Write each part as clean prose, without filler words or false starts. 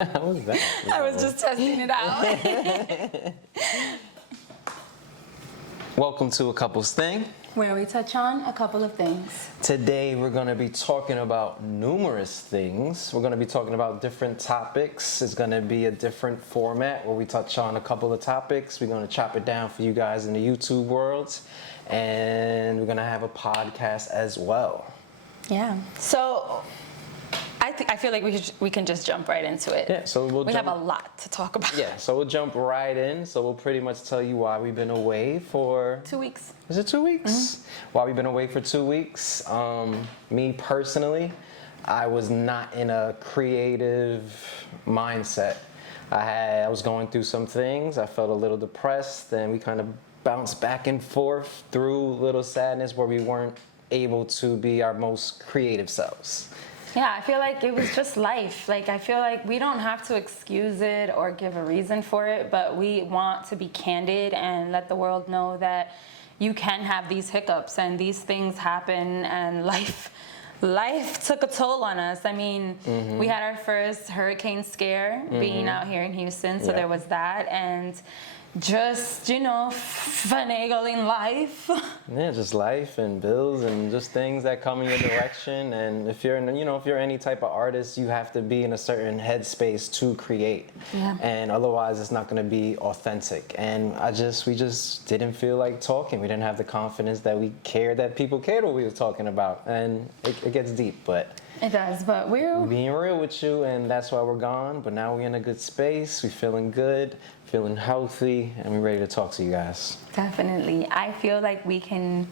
How was that? I was just testing it out. Welcome to A Couple's Thing. Where we touch on a couple of things. Today we're going to be talking about numerous things. We're going to be talking about different topics. It's going to be a different format where we touch on a couple of topics. We're going to chop it down for you guys in the YouTube world. And we're going to have a podcast as well. Yeah. So I feel like we can just jump right into it. Yeah, so we have a lot to talk about. Yeah, so we'll jump right in. So we'll pretty much tell you why we've been away for 2 weeks. Is it 2 weeks? Mm-hmm. Why we've been away for 2 weeks. Me personally, I was not in a creative mindset. I was going through some things. I felt a little depressed, and we kind of bounced back and forth through little sadness where we weren't able to be our most creative selves. Yeah, I feel like it was just life. Like, I feel like we don't have to excuse it or give a reason for it, but we want to be candid and let the world know that you can have these hiccups and these things happen, and life took a toll on us. I mean, we had our first hurricane scare being out here in Houston, so there was that, and just, finagling life. Yeah, just life and bills and just things that come in your direction. And if you're any type of artist, you have to be in a certain headspace to create. Yeah. And otherwise it's not going to be authentic. And we just didn't feel like talking. We didn't have the confidence that that people cared what we were talking about. And it gets deep, but it does, but we're being real with you, and that's why we're gone. But now we're in a good space. We're feeling good, feeling healthy, and we're ready to talk to you guys. Definitely. I feel like we can,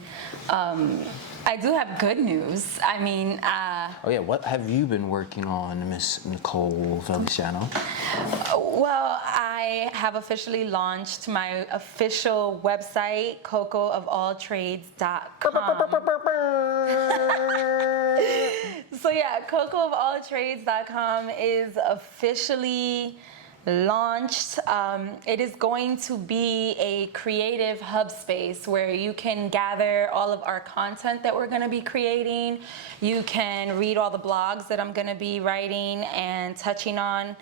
I do have good news. I mean, oh yeah, what have you been working on, Miss Nicole Feliciano? Well, I have officially launched my official website, cocoofalltrades.com. So yeah, cocoofalltrades.com is officially launched. It is going to be a creative hub space where you can gather all of our content that we're going to be creating. You can read all the blogs that I'm going to be writing and touching on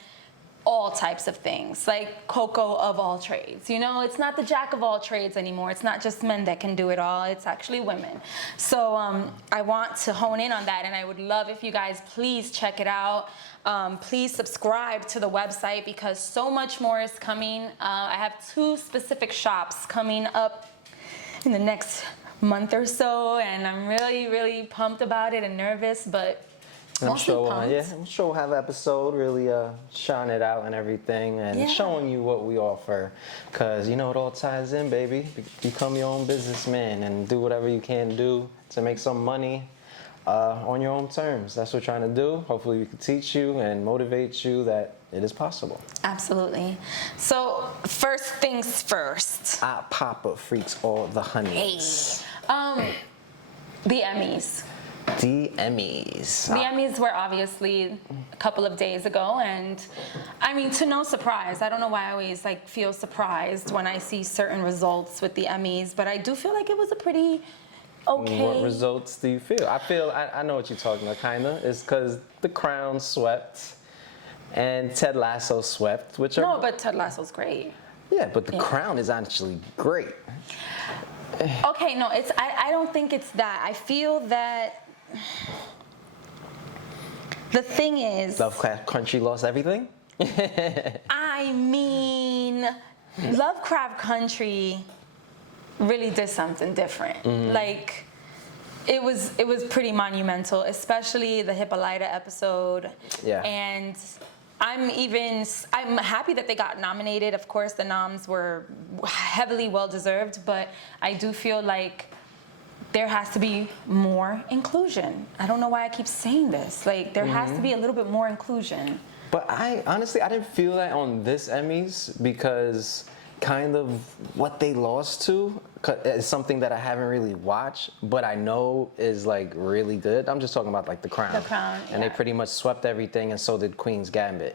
all types of things, like Coco of all trades. It's not the jack of all trades anymore. It's not just men that can do it all. It's actually women. So I want to hone in on that, and I would love if you guys please check it out. Please subscribe to the website because so much more is coming. I have 2 specific shops coming up in the next month or so, and I'm really, really pumped about it and nervous, but I'm sure we'll have an episode really shine it out and everything, and showing you what we offer, because it all ties in, baby. Become your own businessman and do whatever you can do to make some money on your own terms. That's what we're trying to do. Hopefully we can teach you and motivate you that it is possible. Absolutely. So first things first. Papa freaks all the honeys. Hey. The Emmys. The Emmys. The Emmys were obviously a couple of days ago, and I mean, to no surprise, I don't know why I always feel surprised when I see certain results with the Emmys, but I do feel like it was a pretty okay. What results do you feel? I know what you're talking about, kinda. It's because The Crown swept and Ted Lasso swept, which are... No, but Ted Lasso's great. Yeah, but The Crown is actually great. Okay, no, I don't think it's that. I feel that the thing is... Lovecraft Country lost everything? I mean, Lovecraft Country really did something different. It was pretty monumental, especially the Hippolyta episode. Yeah. And I'm happy that they got nominated. Of course, the noms were heavily well-deserved, but I do feel like there has to be more inclusion. I don't know why I keep saying this. There has to be a little bit more inclusion. But I didn't feel that on this Emmys, because kind of what they lost to is something that I haven't really watched, but I know is really good. I'm just talking about The Crown. The Crown, And they pretty much swept everything, and so did Queen's Gambit.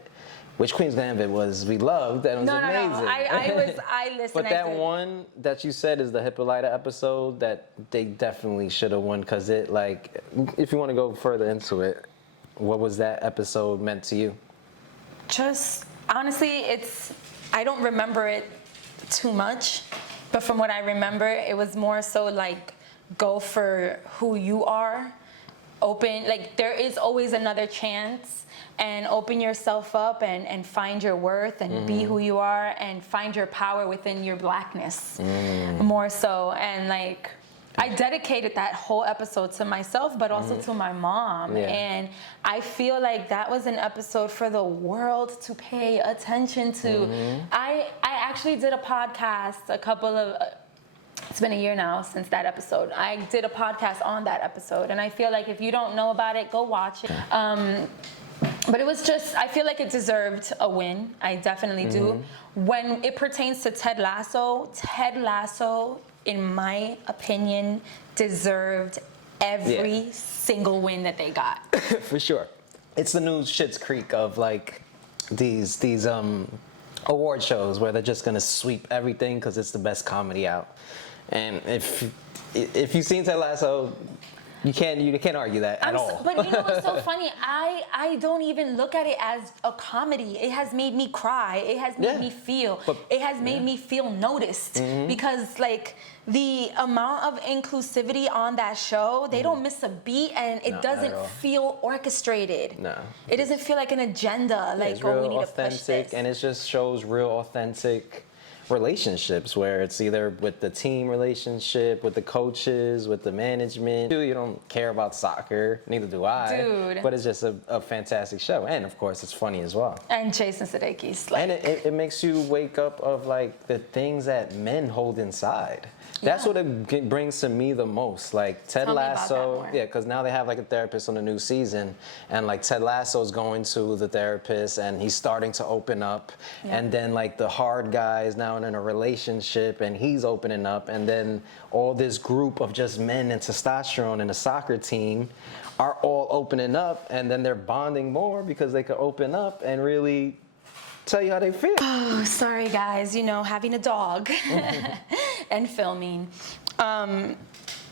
Which Queen's Gambit we loved, and it was amazing. No. I listened. But that one that you said is the Hippolyta episode that they definitely should have won, because it, if you want to go further into it, what was that episode meant to you? just honestly, I don't remember it too much, but from what I remember, it was more so like go for who you are, open, like there is always another chance, and open yourself up and find your worth and be who you are and find your power within your blackness more so. And like I dedicated that whole episode to myself, but also to my mom. Yeah. And I feel like that was an episode for the world to pay attention to. I actually did a podcast it's been a year now since that episode. I did a podcast on that episode, and I feel like if you don't know about it, go watch it. But it was just, I feel like it deserved a win. I definitely do. When it pertains to Ted Lasso, in my opinion, deserved every single win that they got. For sure. It's the new Schitt's Creek of like these award shows where they're just gonna sweep everything because it's the best comedy out. And if you've seen Ted Lasso, you can't argue that at all. But you know what's so funny? I don't even look at it as a comedy. It has made me cry. It has made me feel. It has made me feel noticed because like the amount of inclusivity on that show, they don't miss a beat, and it doesn't feel orchestrated. No. It doesn't feel like an agenda. Like, it's real we need authentic, to push this. and it just shows real authentic relationships where it's either with the team relationship, with the coaches, with the management. You don't care about soccer, neither do I. Dude. But it's just a fantastic show, and of course it's funny as well. And Jason Sudeikis. Like, And it makes you wake up of like the things that men hold inside. That's what it brings to me the most. Like Ted Tell me about that Lasso, more. because now they have like a therapist on the new season, and like Ted Lasso's going to the therapist, and he's starting to open up, and then like the hard guy is now in a relationship, and he's opening up, and then all this group of just men and testosterone and a soccer team are all opening up, and then they're bonding more because they can open up and really tell you how they feel. oh, sorry guys, having a dog and filming.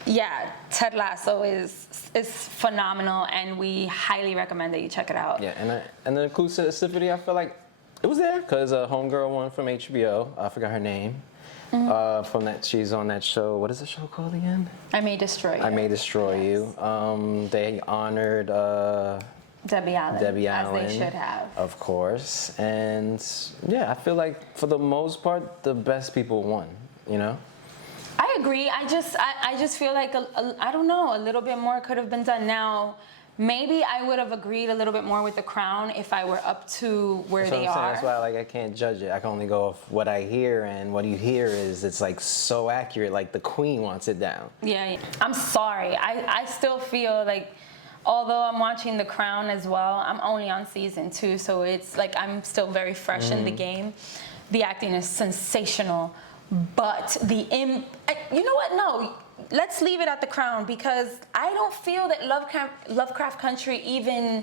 Yeah, Ted Lasso is phenomenal, and we highly recommend that you check it out. Yeah, and the inclusivity, I feel like it was there because a homegirl one from HBO, I forgot her name, from that, she's on that show. What is the show called again? I May Destroy You. I May Destroy You. They honored Debbie Allen. As they should have. Of course. And yeah, I feel like for the most part, the best people won, I agree. I just feel like, I don't know, a little bit more could have been done. Now, maybe I would have agreed a little bit more with The Crown if I were up to where That's what they I'm saying. are. That's why I can't judge it. I can only go off what I hear, and what you hear is it's like so accurate, like the Queen wants it down. Yeah. I'm sorry. I still feel like, although I'm watching The Crown as well, I'm only on season 2, so it's like I'm still very fresh in the game. The acting is sensational, but you know what? No, let's leave it at The Crown, because I don't feel that Lovecraft Country even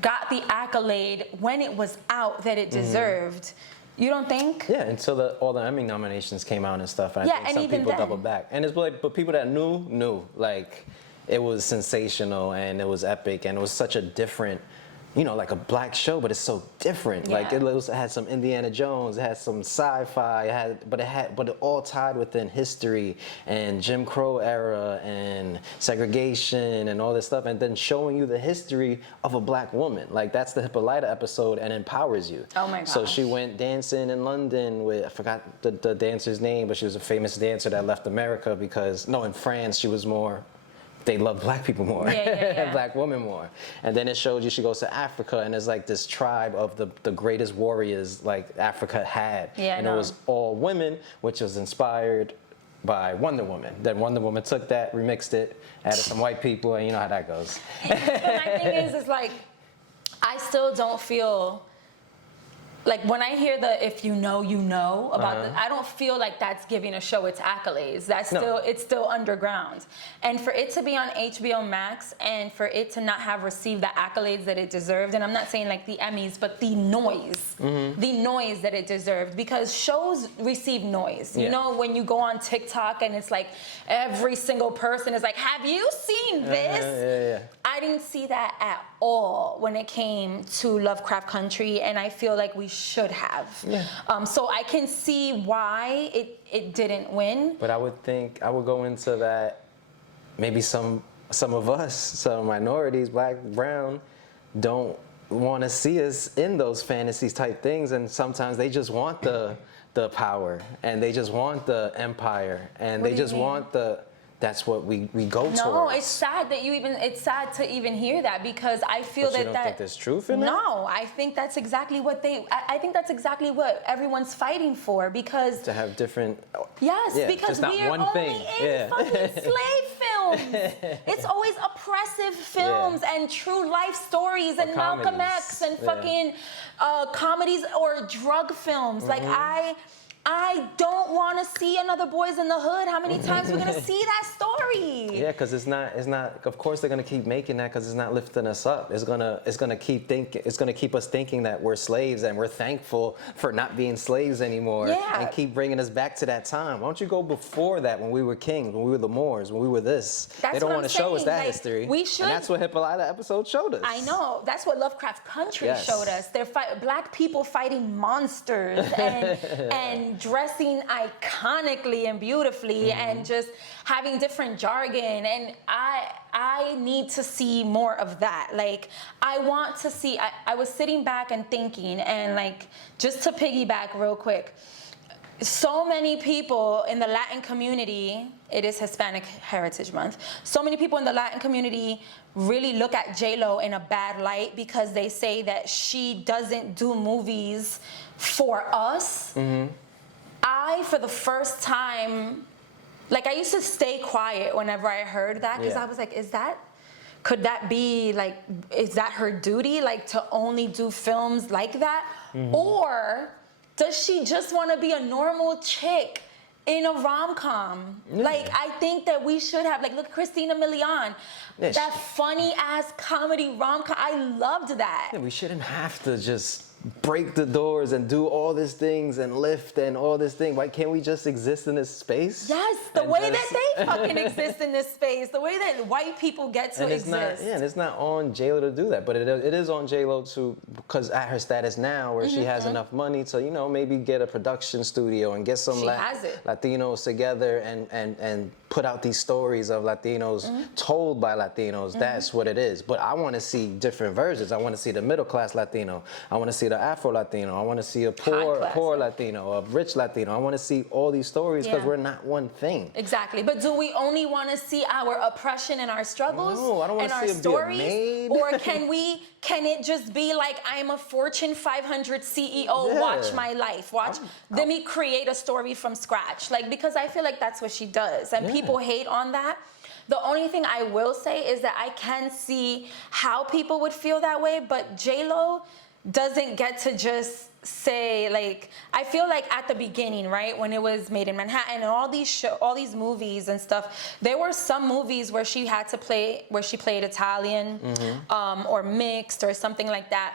got the accolade when it was out that it deserved. You don't think? Yeah, until all the Emmy nominations came out and stuff. And I think and some even people then. doubled back. And it's like, but people that knew, like, it was sensational and it was epic and it was such a different, like a black show, but it's so different. Yeah. Like it had some Indiana Jones, it had some sci-fi, but it all tied within history and Jim Crow era and segregation and all this stuff, and then showing you the history of a black woman. Like that's the Hippolyta episode, and empowers you. Oh my gosh. So she went dancing in London with, I forgot the dancer's name, but she was a famous dancer that left America in France she was more, they love black people more, Yeah. black women more. And then it showed you she goes to Africa, and there's like this tribe of the greatest warriors like Africa had. Yeah, and it was all women, which was inspired by Wonder Woman. Then Wonder Woman took that, remixed it, added some white people, and you know how that goes. But my thing is like, I still don't feel like when I hear the "if you know, you know" about I don't feel like that's giving a show its accolades. That's still it's still underground. And for it to be on HBO Max and for it to not have received the accolades that it deserved, and I'm not saying like the Emmys, but the noise that it deserved, because shows receive noise. You know, when you go on TikTok and it's like every single person is like, "Have you seen this?" I didn't see that at all when it came to Lovecraft Country, and I feel like we should have. So I can see why it didn't win. But I would think, I would go into that, maybe some of us, some minorities, black, brown, don't want to see us in those fantasies type things, and sometimes they just want the power, and they just want the empire, and they just want that's what we go towards. No, it's sad that it's sad to even hear that, because I feel but you don't think there's truth in it? No, I think that's exactly what I think that's exactly what everyone's fighting for, because to have different. Yes, because just not we are one only thing. in fucking slave films. It's always oppressive films and true life stories and Malcolm X and fucking comedies or drug films. Like I don't want to see another Boys in the Hood. How many times are we gonna see that story? Yeah, because it's not. Of course, they're gonna keep making that because it's not lifting us up. It's gonna keep us thinking that we're slaves and we're thankful for not being slaves anymore. Yeah. And keep bringing us back to that time. Why don't you go before that, when we were kings, when we were the Moors, when we were this? That's they don't want to show us that like, history. We should. And that's what Hippolyta episode showed us. I know. That's what Lovecraft Country showed us. They're black people fighting monsters and dressing iconically and beautifully and just having different jargon, and I need to see more of that. Like, I want to see, I was sitting back and thinking, and like, just to piggyback real quick, so many people in the Latin community, it is Hispanic Heritage Month, so many people in the Latin community really look at J-Lo in a bad light because they say that she doesn't do movies for us. I, for the first time, like, I used to stay quiet whenever I heard that, because I was like, could that be, like, is that her duty, like, to only do films like that? Or does she just want to be a normal chick in a rom-com? Like, I think that we should have, like, look at Christina Milian. That funny-ass comedy rom-com, I loved that. Yeah, we shouldn't have to just break the doors and do all these things and lift and all this thing. Why can't we just exist in this space? Yes, the way that they fucking exist in this space, the way that white people get to exist. And it's not on J-Lo to do that, but it is on J-Lo to, because at her status now, where she has enough money to, you know, maybe get a production studio and get some Latinos together and put out these stories of Latinos told by Latinos. That's what it is. But I want to see different versions. I want to see the middle class Latino. I want to see the Afro Latino. I want to see a poor Latino, a rich Latino. I want to see all these stories because we're not one thing. Exactly. But do we only want to see our oppression and our struggles? No, I don't want to see it be a maid. Or can it just be like, I'm a Fortune 500 CEO, watch my life. Let me create a story from scratch. Like, because I feel like that's what she does. And people hate on that. The only thing I will say is that I can see how people would feel that way, but J-Lo doesn't get to just say, like, I feel like at the beginning, right, when it was Made in Manhattan and all these movies and stuff, there were some movies where she played Italian or mixed or something like that.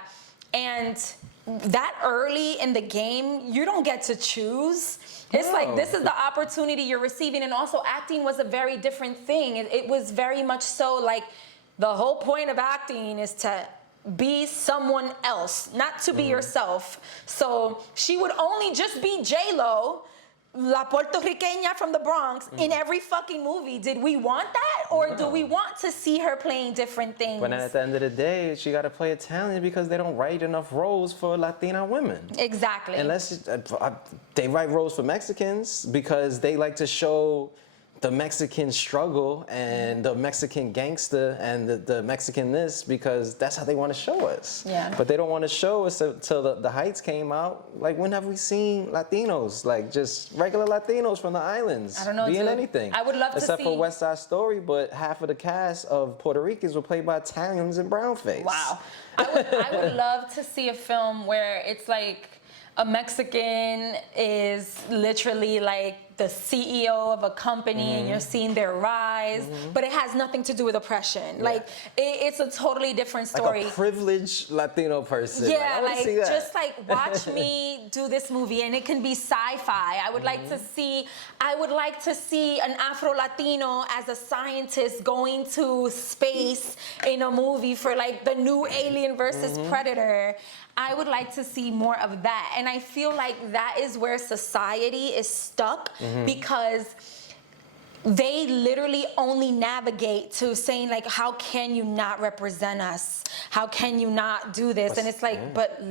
And that early in the game, you don't get to choose. It's like, this is the opportunity you're receiving. And also, acting was a very different thing. It was very much so like, the whole point of acting is to be someone else, not to be yourself. So she would only just be J-Lo, La Puertorriqueña from the Bronx, in every fucking movie. Did we want that? Or do we want to see her playing different things? But at the end of the day, she got to play Italian because they don't write enough roles for Latina women. Exactly. Unless they write roles for Mexicans because they like to show the Mexican struggle and the Mexican gangster and the Mexican this, because that's how they want to show us. Yeah. But they don't want to show us until the Heights came out. Like, when have we seen Latinos, like just regular Latinos from the islands, I don't know, being dude. anything? I would love to except see. for West Side Story, but half of the cast of Puerto Ricans were played by Italians and brownface. Wow. I would love to see a film where it's like a Mexican is literally like the CEO of a company and you're seeing their rise, but it has nothing to do with oppression. Like, it's a totally different story. Like a privileged Latino person. Yeah, I wanna see that. just like watch me do this movie, and it can be sci-fi. I would like to see an Afro-Latino as a scientist going to space in a movie for like the new Alien versus Predator. I would like to see more of that. And I feel like that is where society is stuck because they literally only navigate to saying like, how can you not represent us? How can you not do this? And it's like, but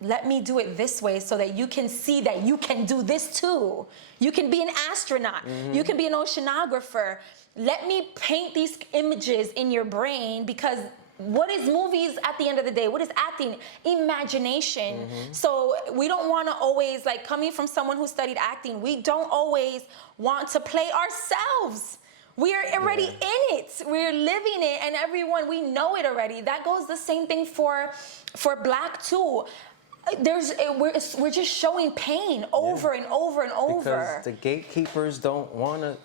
let me do it this way so that you can see that you can do this too. You can be an astronaut. You can be an oceanographer. Let me paint these images in your brain, because what is movies at the end of the day? What is acting? Imagination. So we don't want to always, like, coming from someone who studied acting, we don't always want to play ourselves. We are already in it. We're living it, and everyone, we know it already. That goes the same thing for Black too. We're just showing pain over and over and over. Because the gatekeepers don't wanna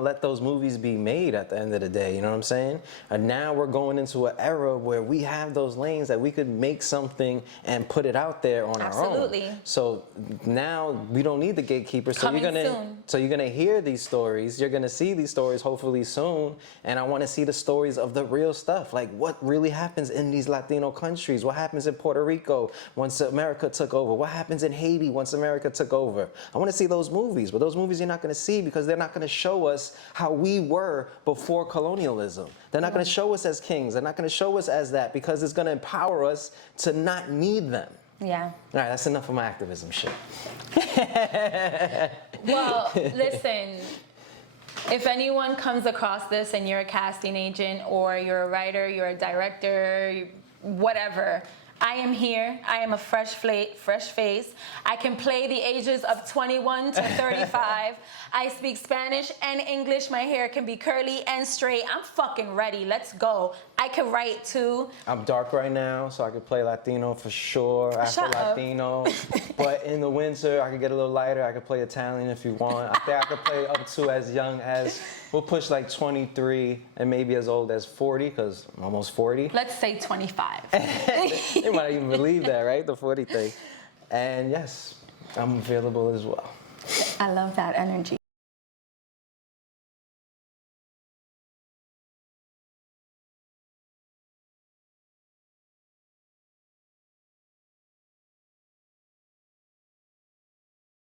let those movies be made at the end of the day. You know what I'm saying? And now we're going into an era where we have those lanes that we could make something and put it out there on our own. Absolutely. So now we don't need the gatekeepers. So Coming soon. you're gonna hear these stories. You're gonna see these stories hopefully soon. And I want to see the stories of the real stuff, like what really happens in these Latino countries. What happens in Puerto Rico once America took over? What happens in Haiti once America took over? I want to see those movies, but those movies you're not going to see because they're not going to show us how we were before colonialism. They're not going to show us as kings. They're not going to show us as that, because it's going to empower us to not need them. Yeah. All right, that's enough of my activism shit. Well, listen, if anyone comes across this and you're a casting agent or you're a writer, you're a director, whatever, I am here. I am a fresh face. I can play the ages of 21 to 35. I speak Spanish and English. My hair can be curly and straight. I'm fucking ready. Let's go. I can write too. I'm dark right now, so I could play Latino for sure. Shut up. Latino. But in the winter, I could get a little lighter. I could play Italian if you want. I think I could play up to as young as, we'll push like 23 and maybe as old as 40, because I'm almost 40. Let's say 25. You might not even believe that, right? The 40 thing. And yes, I'm available as well. I love that energy.